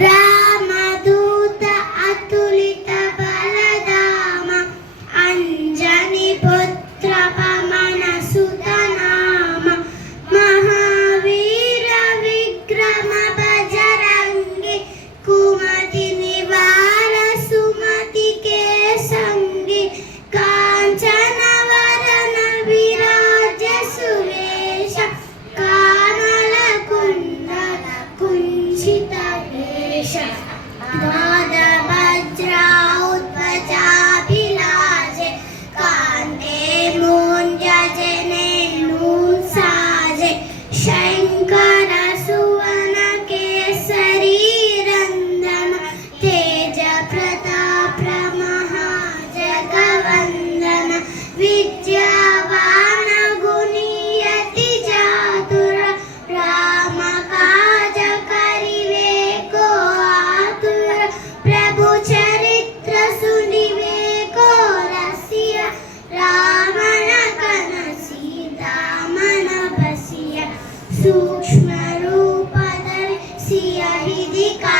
रामदूत अतुलित बलधाम अंजनी पुत्र पवन सुत नाम महावीर विक्रम बजरंगी कुमति निवार सुमति के संगी कांचन वरन विराज सुरेश कानन कुंडल कुंचित वेश नाद वज्रा उत्पजा विलाजे कांते मूंजने नून साजे शंकर सुवन केसरी रंदन तेज प्रताप महाजगवंदन विद्यावान गुणियति चातुर राम काज करिवे को आतुर प्रभु चरित्र सुनिवे को रसिया रामन कन सीता मन बसिया सूक्ष्म रूप धरि सिया हिदिका